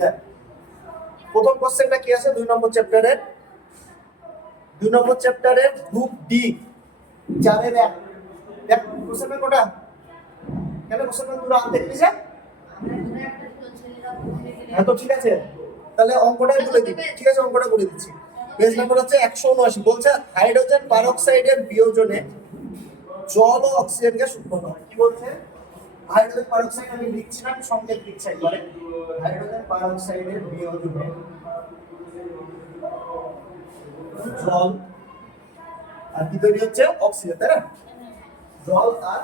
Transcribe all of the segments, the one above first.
দেখ প্রথম কোশ্চেনটা কি আছে 2 নম্বর চ্যাপ্টারের গ্রুপ ডি 4 এর 1 দেখ কোশ্চেনটা কোটা কেন কোশ্চেনটা পুরো আনতে দিয়েছে হ্যাঁ তো ঠিক আছে তাহলে অঙ্কটাই বলে দিই ঠিক আছে অঙ্কটা বলে দিচ্ছি পেজ নাম্বার হচ্ছে 179 বলছে হাইড্রোজেন পারঅক্সাইডের বিয়োজনে জল ও অক্সিজেন গ্যাস উৎপন্ন হয় কি বলছে হাইড্রোজেন পারঅক্সাইড আমি লিখছি না সংকেত লিখছি একবারে হাইড্রোজেন পারঅক্সাইডের বিয়োজনে জল আর কি তৈরি হচ্ছে অক্সিজেন তাই না জল আর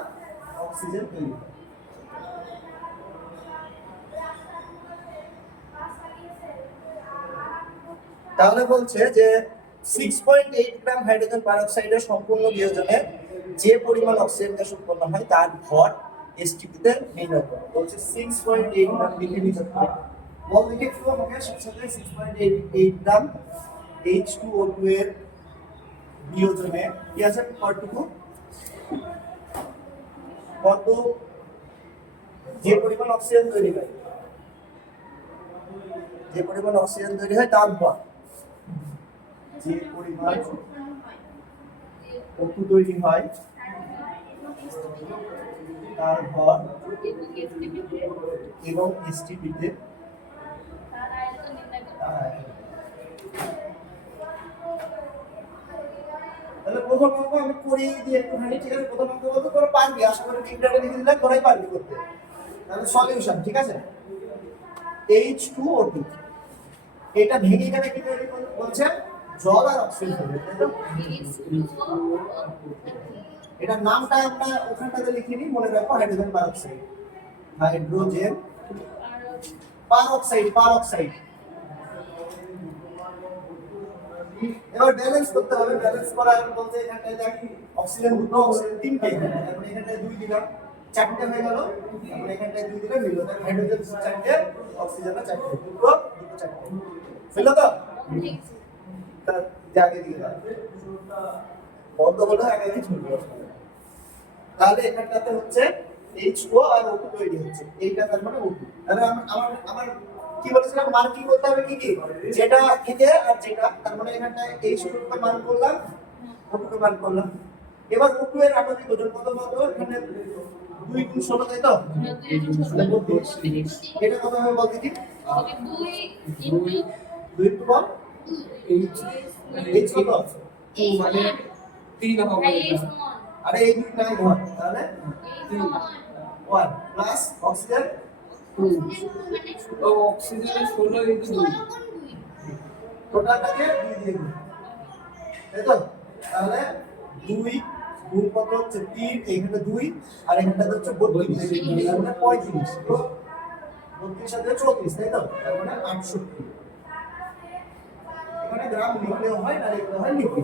অক্সিজেন তৈরি তাহলে বলছে যে 6.8 গ্রাম হাইড্রোজেন পারঅক্সাইডের সম্পূর্ণ বিয়োজনে যে পরিমাণ অক্সিজেন গ্যাস উৎপন্ন হয় তার ভর এসটিপিতে নির্ণয় করো বলছে 6.8 গ্রাম লিখে নিতে হবে বল দেখে কি হবে সাথে 6.8 গ্রাম H2O2 এর বিয়োজনে কি আছে কতটুকু কত যে পরিমাণ অক্সিজেন তৈরি হয় তার ভর যে পরিমাণ O2 তৈরি হয় তার ভর এবং এসটিপি তে তাহলে প্রথম অঙ্ক আমি করিয়ে দিই একটুখানি ঠিক আছে প্রথম অঙ্ক বলতে তোরা পারবি আশা করি বিগড়াটা লিখে দিলে তোরাই পারবি করতে তাহলে সলিউশন ঠিক আছে H2O2 এটা ভেঙে গেলে কি তৈরি বলছে জল আর অক্সিজেন তৈরি তাই তো এটা নামটা আমরা ওখানটাতে লিখে নিই মনে রাখো হাইড্রোজেন পারঅক্সাইড এবার ব্যালেন্স করতে হবে ব্যালেন্স করার বলতে এখানটায় দেখি অক্সিজেন দুটো অক্সিজেন তিনটে তারপরে এখানটায় 2 দিলাম চারটে হয়ে গেল তারপরে এখানটায় 2 দিলাম মিললো তাহলে হাইড্রোজেন চারটে অক্সিজেন চারটে দুটো চারটে হলো তো তা জায়গা দিয়ে দাও বন্ধ হলো আগে ছুটবে তাহলে এখানটাতে হচ্ছে H2O আর O2 তৈরি হচ্ছে এইটা তার মানে O2 তাহলে আমার কি বলেছিলাম মার্কিং করতে হবে কি যেটা এতে আর যেটা তার মানে এখানটায় H2 কে মান করলাম O2 কে মান করলাম এবার O2 এর আণবিক ওজন কত এখানে 2 গুণ 16 তাই তো 32 এটা কত হবে বলতে কি 2 ইনটু বল H কত মানে 3 হবে আরে এই দুটো নাই ঘর তাহলে 1 প্লাস অক্সিজেন ও অক্সিজেনের 16 ইনটু 2 টোটালটাকে 2 দিয়ে গুণ তাই তো তাহলে 2 গুণ কত হচ্ছে 3 এখানে 2 আর এখানটাতে হচ্ছে 32 তার মানে 35 তো 32 সাথে 34 তাই তো তার মানে 68 এখানে গ্রাম লিখলেও হয় না লিখলেও হয় লিখি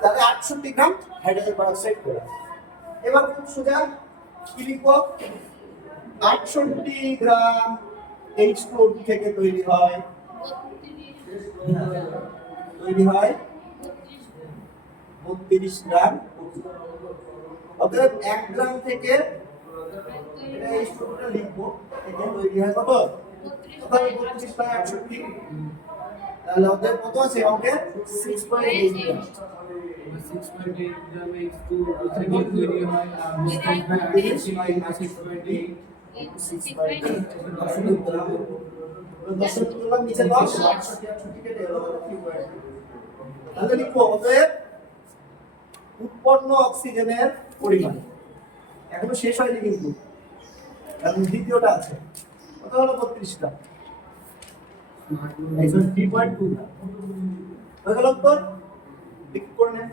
তাহলে 68 গ্রাম হাইড্রোজেন পারঅক্সাইড পেলাম এবার খুব সোজা কি লিখব 68 গ্রাম H2O থেকে তৈরি হয় 32 গ্রাম অতএব 1 গ্রাম থেকে এটা H2O টা লিখবো এটা তৈরি হয় কত 32 বাই 68 তাহলে ওদের কত আছে অঙ্কে 6.8 গ্রাম 6.8 গ্রাম H2O থেকে তৈরি হয় আর 6.8 গ্রাম নিচে 10 68 কেটে গেল তাহলে লিখবো অতএব উৎপন্ন অক্সিজেনের পরিমাণ এখনো শেষ হয়নি কিন্তু কারণ দ্বিতীয়টা আছে কত হলো 32 গ্রাম এই 3.2 গ্রাম হয়ে গেল তো লিখ করে নেন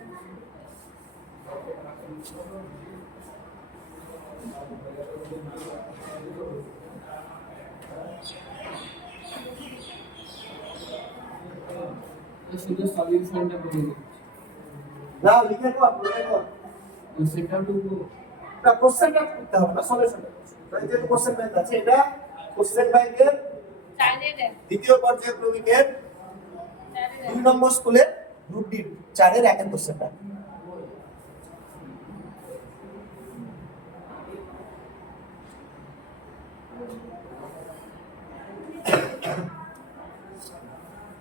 শুধু সলিউশনটা করে দিই দাও লিখে দাও লিখে দাও সেটা তো এটা কোশ্চেনটা করতে হবে না সলিউশনটা তাই যে কোশ্চেন ব্যাংক আছে এটা কোশ্চেন ব্যাংকের দ্বিতীয় পর্যায়ক্রমিকের 2 নম্বর স্কুলের গ্রুপ ডি 4 এর 1 এর কোশ্চেনটা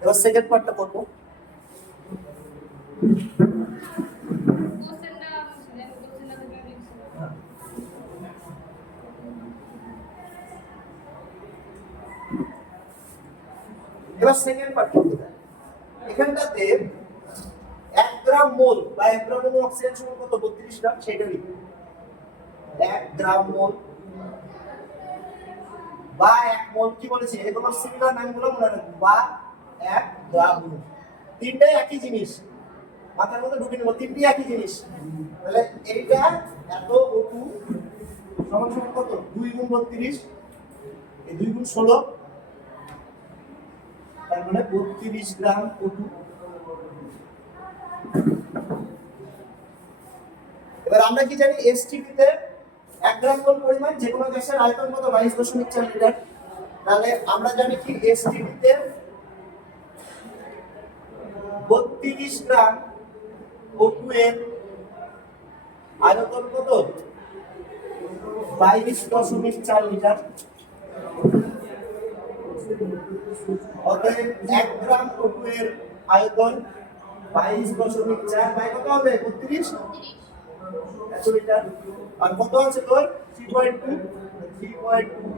এবার সেকেন্ড পার্টটা করবো। এবার সেকেন্ড পার্ট করতে দেন। এখানটাতে 1 গ্রাম মোল বা 1 গ্রাম মোল অক্সিজেন সমান কত 32 গ্রাম সেটা লিখুন। 1 গ্রাম মোল বা 1 মোল কি বলেছে এগুলো সিমিলার নামগুলো মনে রাখবেন বা 1 গ্রাম মোল তিনটাই একই জিনিস মাথার মধ্যে ঢুকে নেব তিনটি একই জিনিস তাহলে এইটা এত O2 সমান সমান কত 2 গুণ 32 এই 2 গুণ 16 তার মানে 32 গ্রাম O2 এবার আমরা কি জানি এসটিপি তে 1 গ্রাম মোল পরিমাণ যে কোনো গ্যাসের আয়তন কত 22.4 লিটার তাহলে আমরা জানি কি এসটিপি তে 32 গ্রাম O2 এর আয়তন কত 22.4 লিটার অতএব 1 গ্রাম O2 এর আয়তন 22.4 বাই কত হবে 32 100 লিটার আর কত আছে তোর 3.2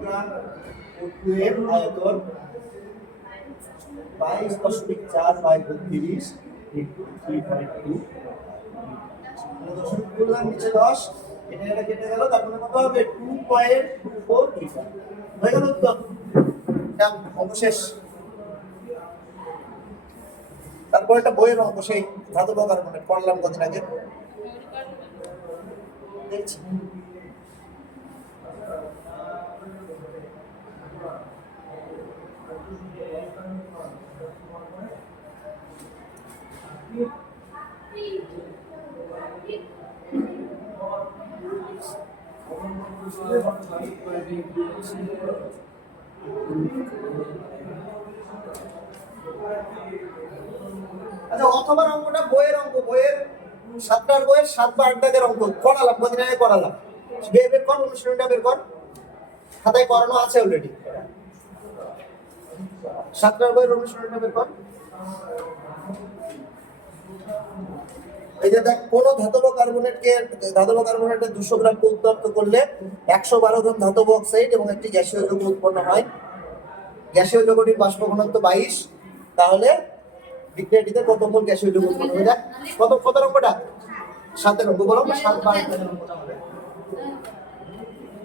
গ্রাম O2 এর আয়তন 22.4 বাই 32 ইনটু 3.2 দশমিক করলাম নিচে 10 এটা কেটে গেল তারপরে কত হবে 2.24 লিটার হয়ে গেল উত্তর ডান অবশেষ তারপর একটা বইয়ের অঙ্ক সেই ধাতব কার্বনেট পড়লাম কদিন আগে দেখছি আচ্ছা অথবা অঙ্কটা বইয়ের অঙ্ক বইয়ের 7টার বইয়ের 7 বা 8 দাগের অঙ্ক করালাম কদিন আগে করালাম বের কর অনুশীলনটা বের কর খাতায় করানো আছে অলরেডি 7টার বইয়ের অনুশীলনটা বের কর এই যে দেখ কোন ধাতব কার্বনেটের 200 গ্রামকে উত্তপ্ত করলে 112 গ্রাম ধাতব অক্সাইড এবং একটি গ্যাসীয় যৌগ উৎপন্ন হয় গ্যাসীয় যৌগটির বাষ্প ঘনত্ব 22 তাহলে বিক্রিয়াটিতে কত মোল গ্যাসীয় যৌগ উৎপন্ন হবে দেখ কত অঙ্কটা 7 এর অঙ্ক বলো 7 বা 8 এর অঙ্কটা হবে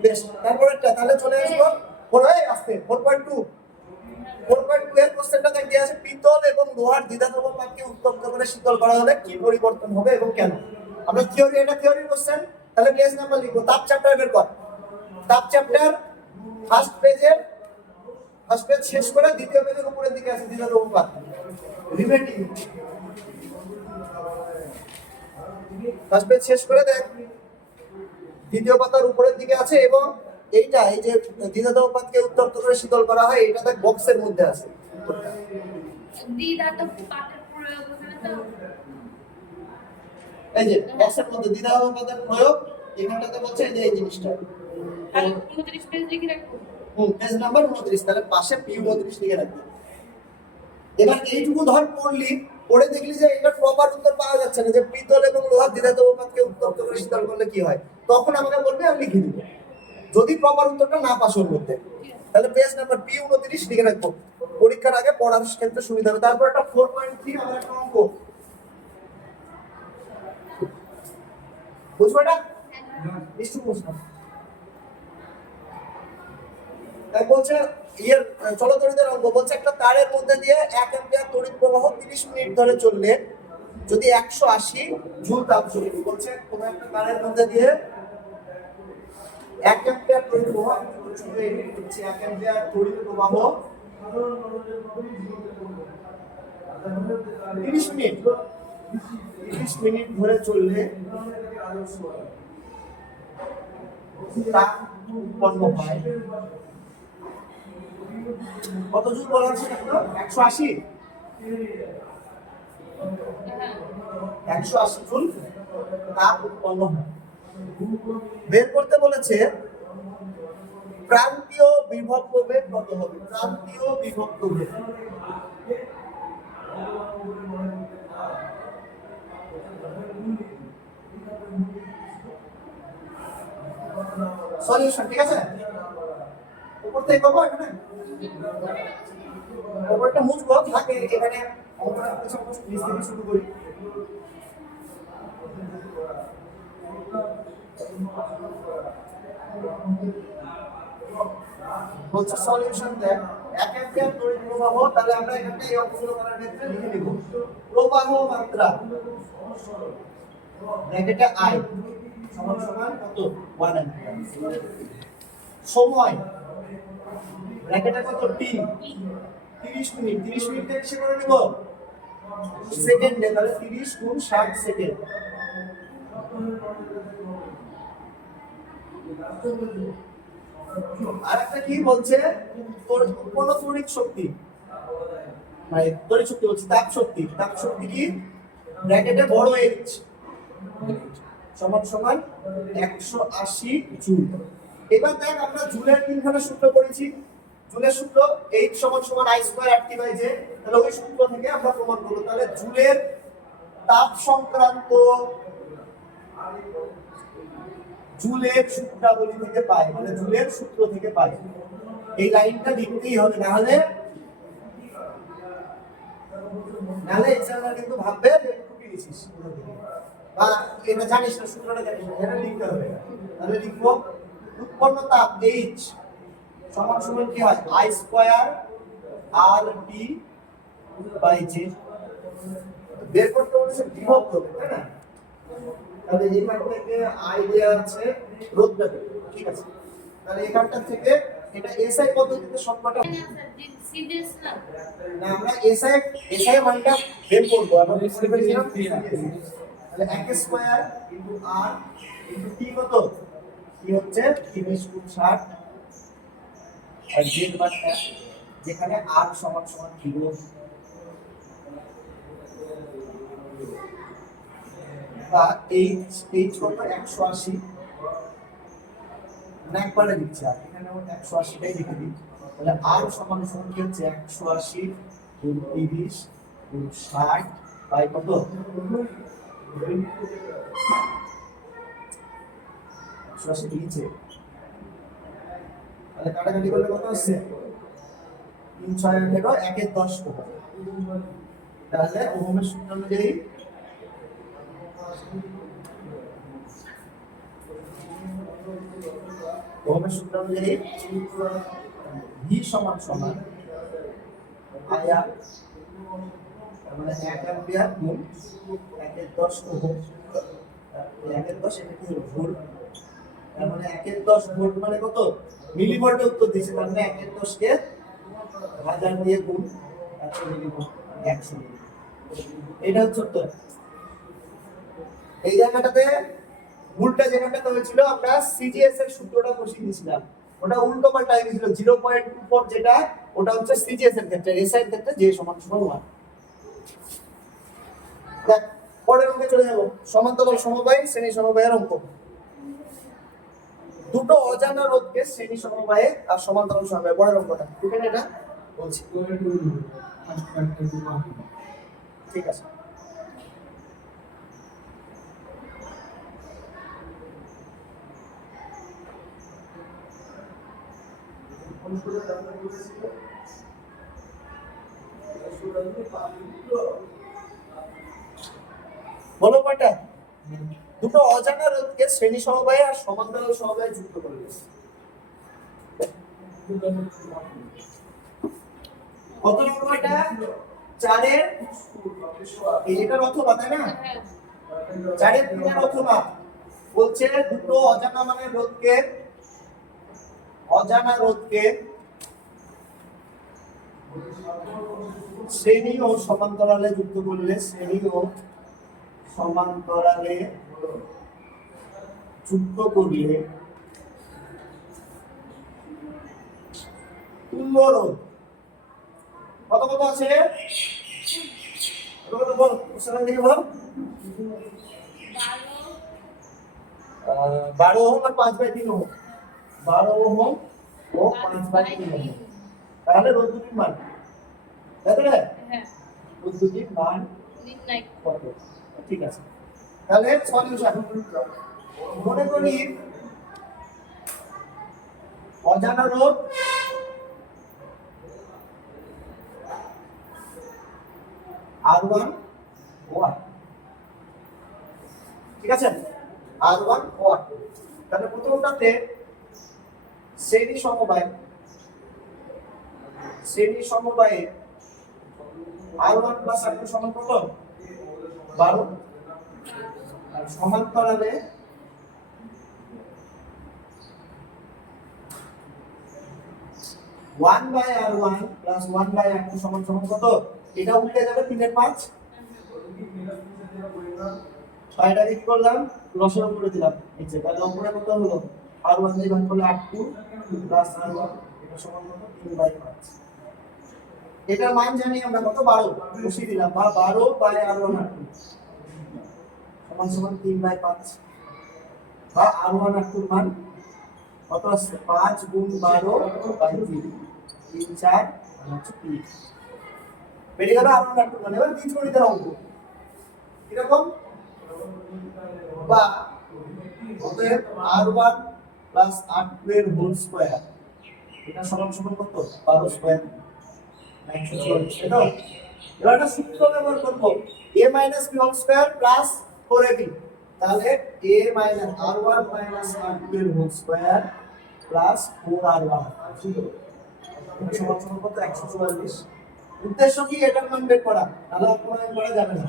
বেশ তারপরেরটা তাহলে চলে আসবো আস্তে 4.2 এর কোশ্চেনটা দেখ দেয়া আছে পিতল এবং লোহার দ্বিধাদ্রব্য পাককে উত্তপ্ত করে শীতল করা হলে কি পরিবর্তন হবে এবং কেন আমরা থিওরির কোশ্চেন তাহলে পেজ নাম্বার লিখবো তাপ চ্যাপ্টার বের কর তাপ চ্যাপ্টার ফার্স্ট পেজ শেষ করে দ্বিতীয় পেজের উপরের দিকে আছে দ্বিধাদ্রব্য পাক রিমেডিং ফার্স্ট পেজ শেষ করে দেখ দ্বিতীয় পাতার উপরের দিকে আছে এবং এইটা এই যে দ্বিধাদ্রব্য পাককে উত্তপ্ত করে শীতল করা হয় এটা দেখ বক্সের মধ্যে আছে দ্বিধাদ্রব্য পাকের প্রয়োগ ওখানে তো এই যে বক্সের মধ্যে দ্বিধাদ্রব্য পাকের প্রয়োগ এখানটাতে বলছে এই যে এই জিনিসটা আর 29 পেজ লিখে রাখো পেজ নাম্বার 29 তাহলে পাশে পি 29 লিখে রাখবে এবার এইটুকু ধর পড়লি পড়ে দেখলি যে এটা প্রপার উত্তর পাওয়া যাচ্ছে না যে পিতল এবং লোহার দ্বিধাদ্রব্য পাককে উত্তপ্ত করে শীতল করলে কি হয় তখন আমাকে বলবে আমি লিখে দিব যদি প্রপার উত্তরটা না পাস ওর মধ্যে তাহলে পেজ নাম্বার পি 29 লিখে রাখবো পরীক্ষার আগে পড়ার ক্ষেত্রে সুবিধা হবে তারপর একটা 4.3 আমাদের একটা অঙ্ক বুঝছো এটা নিশ্চয় বুঝছো তাই বলছে চলতরিতের অঙ্ক বলছে একটা তারের মধ্যে দিয়ে 1 অ্যাম্পিয়ার তড়িৎ প্রবাহ 30 মিনিট ধরে চললে যদি 180 জুল তাপ চলবে বলছে কোন একটা তারের মধ্যে দিয়ে 1 অ্যাম্পিয়ার তড়িৎ প্রবাহ চলবে হচ্ছে 1 অ্যাম্পিয়ার তড়িৎ প্রবাহ 30 মিনিট ধরে চললে তাপ উৎপন্ন হয় কত জুল বলা হচ্ছে দেখো 180 জুল তাপ উৎপন্ন হয় বের করতে বলেছে প্রান্তীয় বিভব প্রভেদ কত হবে প্রান্তীয় বিভব প্রভেদ সলিউশন, ঠিক আছে? উপর থেকে করবো এখানে, উপরটা মুছবো, থাকে এখানে অঙ্কটা কিছু নিচ থেকে শুরু করি। বলছে সলিউশন দেন 1 অ্যাম্পিয়ার তড়িৎ প্রবাহ, তাহলে আমরা এখানে এই অঙ্কগুলো করার ক্ষেত্রে লিখে নিব প্রবাহ মাত্রা ব্র্যাকেটে I সমান সমান কত 1 অ্যাম্পিয়ার, সময় ব্র্যাকেটে কত t 30 মিনিট, 30 মিনিট থেকে কিসে করে নিব সেকেন্ডে, তাহলে 30 গুণ 60 সেকেন্ড। আর একটা কি বলছে উৎপন্ন তড়িৎ শক্তি, মানে তড়িৎ শক্তি বলছে তাপ শক্তি, তাপ শক্তি কি ব্র্যাকেটে বড় H সমান সমান 180 জুল। এবার দেখ আমরা জুলের তিনখানা সূত্র পড়েছি, জুলের সূত্র H সমান সমান I স্কয়ার RT/J, তাহলে ওই সূত্র থেকে আমরা প্রমাণ করব। তাহলে জুলের তাপ সংক্রান্ত জুলের সূত্রাবলী থেকে পাই, মানে জুলের সূত্র থেকে পাই, এই লাইনটা লিখতেই হবে, নাহলে এক্সামিনার কিন্তু ভাববে যে টুকি দিছিস বা এটা জানিস না, সূত্রটা জানিস না, এটা লিখতে হবে। তাহলে লিখবো উৎপন্ন তাপ H সমান সমান কি হয় I স্কয়ার RT/J, বের করতে বলেছে বিভক্ত, তাই না? তাহলে এখান থেকে I দেয়া আছে রোধটা, ঠিক আছে? তাহলে এখানটা থেকে এটা SI পদ্ধতিতে সবকটা সিরিয়াস না না, আমরা SI মানটা বের করব, আমরা বুঝতে পেরেছিলাম। তাহলে 1 square into R into T কত, কি হচ্ছে 30 গুণ 60, আর Z মানটা যেখানে R সমান সমান কিলো, বা H কত 180, না একবারে দিচ্ছি, আর এখানে আমরা 180 টাই লিখে দিই। তাহলে R সমান সমান কি হচ্ছে 180 গুণ 30 গুণ 60 বাই কত 180 নিচে, তাহলে কাটাকাটি করলে কত হচ্ছে 3 6 18 1 এর 10 ওহম। তাহলে ওহমের সূত্র অনুযায়ী ওহমের সূত্র অনুযায়ী V সমান সমান IR, মানে 1 অ্যাম্পিয়ার গুণ 1 এর 10 ওহম, 1 এর 10 এটা কি হলো ভোল্ট, তার মানে 1 এর 10 ভোল্ট মানে কত মিলিভোল্টে উত্তর দিয়েছে, তার মানে 1 এর 10 কে 1000 দিয়ে গুণ 100 মিলিভোল্ট 100 মিলি, এটা হচ্ছে উত্তর। এই জায়গাটাতে উল্টা যেখানটাতে হয়েছিল আমরা সিজিএস এর সূত্রটা বসিয়ে দিয়েছিলাম, ওটা উল্টো পাল্টা হয়ে গেছিল, 0.24 যেটা ওটা হচ্ছে সিজিএস এর ক্ষেত্রে, এসআই এর ক্ষেত্রে যে সমান সমান 1। দেখ পরের অঙ্কে চলে যাব, সমান্তরাল সমবায় শ্রেণী সমবায়ের অঙ্ক। দুটো অজানা রোধকে শ্রেণী সমবায়ে আর সমান্তরাল সমবায়ে, পরের অঙ্কটা এখানে এটা বলছি, ঠিক আছে? বলো কয়টা? দুটো অজানা রোধকে শ্রেণী সমবায়ে আর সমান্তরাল সমবায়ে যুক্ত করবে। কত নম্বর এটা? 4 এর এটার অথবা, তাই না? 4 এর 3 এর অথবা বলছে দুটো অজানা মানের রোধকে শ্রেণী ও সমান্তরালে যুক্ত করলে, শ্রেণী ও সমান্তরালে যুক্ত করলে তুল্য রোধ কত কত আছে, কত বল উচ্চারণ দেখে বল। 12 ওহম আর 5/3 ওহম, 12 ওহম ও 5/3 ওহম, তাহলে রোধ দুটির মান, তাই তো? হ্যাঁ রোধ দুটির মান নির্ণয় কত, ঠিক আছে? তাহলে সলিউশন মনে করি অজানা রোধ R1 ও R2। ঠিক আছে, R1 ও R2। তাহলে প্রথমটাতে শ্রেণী সমবায়ে R1 প্লাস R2 সমান কত? 12। আর সমান্তরালে one by R1 plus 1 by R2 সমান সমান কত? এটা উল্টে যাবে 3 এর 5। এটা কি করলাম? লসাগু করে দিলাম। এই যে তাহলে উপরে কত হলো? R1 দিয়ে ভাগ করলে R2 প্লাস R1 এটা সমান কত? 3 বাই 5। এটার মান জানি আমরা কত? 12 বসিয়ে দিলাম, বা 12 বাই R1 R2 সমান সমান 3 বাই 5, বা R1 R2 এর মান কত আসছে? 5 গুণ 12 বাই 3, 3 4 আর হচ্ছে 3 বেরিয়ে গেল R1 R2 মানে। এবার বীজগণিতের অঙ্ক এরকম, বা অতএব R1 প্লাস R2 এর হোল স্কয়ার এটা সমান সমান কত? 12 স্কয়ার 144। এটা এবার একটা সূত্র ব্যবহার করব, a minus b whole square plus 4ab। তাহলে a minus R1 minus R2 এর হোল স্কয়ার প্লাস 4R1 এটা সমান সমান কত? 144। উদ্দেশ্য কি? এটার মান বের করা, তাহলে অপনয়ন করা যাবে না।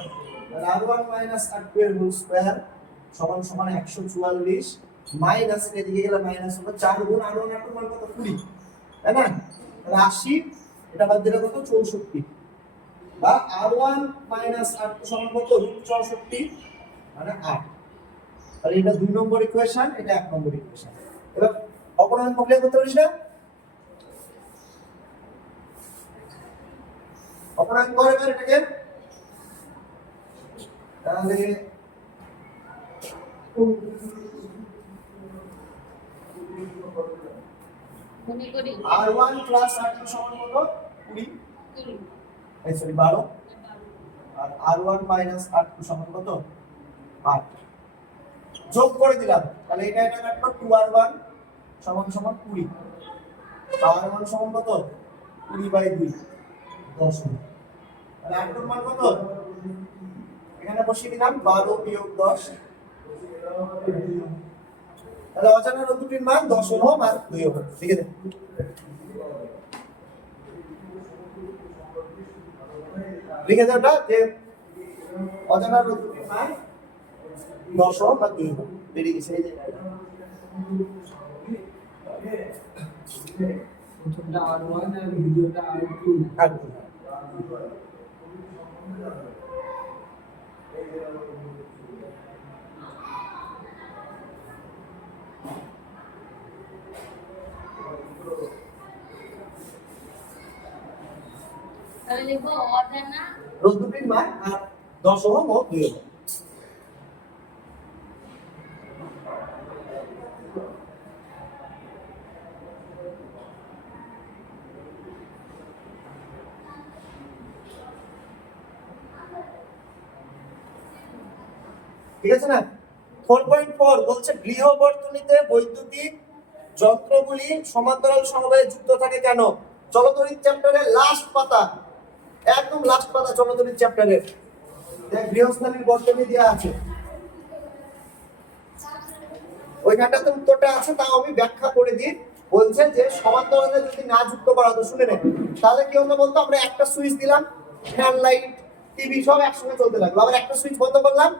তাহলে R1 মাইনাস R2 এর হোল স্কয়ার সমান সমান 144 মাইনাস এদিকে গেলে মাইনাস হবে 4 গুণ R1 R2 মান কত? 20, তাই না? তাহলে 80 এটা বাদ দিলে কত? 64, বা R1 মাইনাস R2 সমান কত? √64 মানে 8। তাহলে এটা 2 নম্বর ইকুয়েশন, এটা 1 নম্বর ইকুয়েশন। এবার অপনয়ন প্রক্রিয়া করতে পারিস না? অপনয়ন করে এবার এটাকে, তাহলে মনে করি R1 প্লাস R2 সমান কত? 20, এই সরি 12, আর R1 মাইনাস R2 সমান কত? 8। যোগ করে দিলাম, তাহলে এটা কাটলো 2R1 সমান সমান 20, R1 সমান কত? 20 বাই 2 10। তাহলে R2 এর মান কত? এখানে বসিয়ে দিলাম 12 বিয়োগ 10। তাহলে অজানা রোধ দুটির মান 10 ওহম আর 2 ওহম। ঠিক আছে, লিখে দাও এটা যে অজানা রোধ দুটির মান 10 ওহম আর 2 ওহম বেরিয়ে গেছে। এই যে প্রথমটা R1 আর দ্বিতীয়টা R2। তাহলে লিখবো অজানা রোধ দুটির মান আর 10 ওহম ও 2 ওহম। ঠিক আছে না? 4.4 বলছে গৃহ বর্তনীতে বৈদ্যুতিক যন্ত্রগুলি সমান্তরাল সমবায়ে যুক্ত থাকে কেন? চলতরিৎ চ্যাপ্টারের লাস্ট পাতা, একদম লাস্ট পাতা চলতরিৎ চ্যাপ্টারের, দেখ গৃহস্থালীর বর্তনী দেয়া আছে, ওইখানটাতে উত্তরটা আছে, তাও আমি ব্যাখ্যা করে দিই। বলছে যে সমান্তরালে যদি না যুক্ত করা হতো, শুনে নেন, তাহলে কি হতো বলতো? আমরা একটা সুইচ দিলাম, ফ্যান লাইট টিভি সব একসঙ্গে চলতে লাগলো, আবার একটা সুইচ বন্ধ করলাম,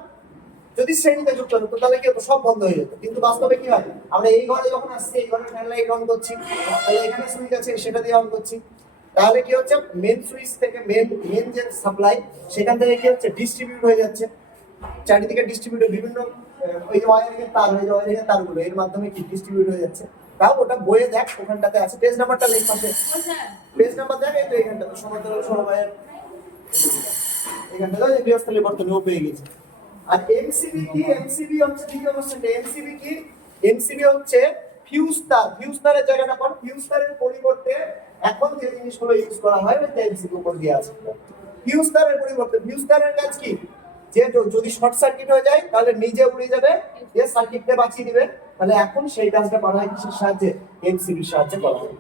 যদি শ্রেণীতে যুক্ত হতো তাহলে কি হতো? সব বন্ধ হয়ে যেত। কিন্তু বাস্তবে কি হয়? আমরা এই ঘরে যখন আসছি, এই ঘরে ফ্যান লাইট অন করছি, তাহলে এখানে সুইচ আছে সেটা দিয়ে অন করছি, তাহলে কি হচ্ছে? মেন সুইচ থেকে মেন যে সাপ্লাই, সেখান থেকে কি হচ্ছে? ডিস্ট্রিবিউট হয়ে যাচ্ছে চারিদিকে, ডিস্ট্রিবিউট বিভিন্ন ওই যে ওয়্যারিং এর তার, ওই যে ওয়্যারিং এর তারগুলো এর মাধ্যমে কি ডিস্ট্রিবিউট হয়ে যাচ্ছে। তাও ওটা বইয়ে দেখ, ওখানটাতে আছে, পেজ নাম্বারটা লেখ পাশে, পেজ নাম্বার দেখ, এই তো এখানটাতে সমান্তরাল সমবায়ের এখানটাতে যে গৃহস্থালী বর্তনীও পেয়ে গেছে। আর এমসিবি কি? এমসিবি হচ্ছে দ্বিতীয় কোশ্চেনটা। এমসিবি কি? এমসিবি হচ্ছে ফিউজ তার। ফিউজ তারের জায়গাটা পর, ফিউজ তারের পরিবর্তে এখন যে জিনিসগুলো ইউজ করা হয় ওই এমসিবি উপর দিয়ে আছে। ফিউজ তারের পরিবর্তে, ফিউজ তারের কাজ কি? যে যদি শর্ট সার্কিট হয়ে যায় তাহলে নিজে উড়ে যাবে, যে সার্কিটটা বাঁচিয়ে দিবে। তাহলে এখন সেই কাজটা করা হয় কিসের সাহায্যে? এমসিবির সাহায্যে করা হয়।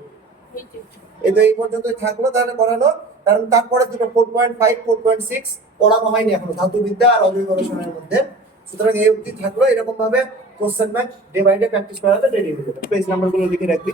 এই পর্যন্তই থাকলো তাহলে পড়ানো। কারণ তারপরে দুটো 4.5 4.6 পড়ানো হয়নি এখনো, ধাতুবিদ্যা আর অজৈব রসায়নের মধ্যে। সুতরাং এই অবধি থাকলো। এরকম ভাবে question bank day by day practice করাতে রেডি হয়ে যাবে। পেজ নাম্বারগুলো লিখে রাখবি।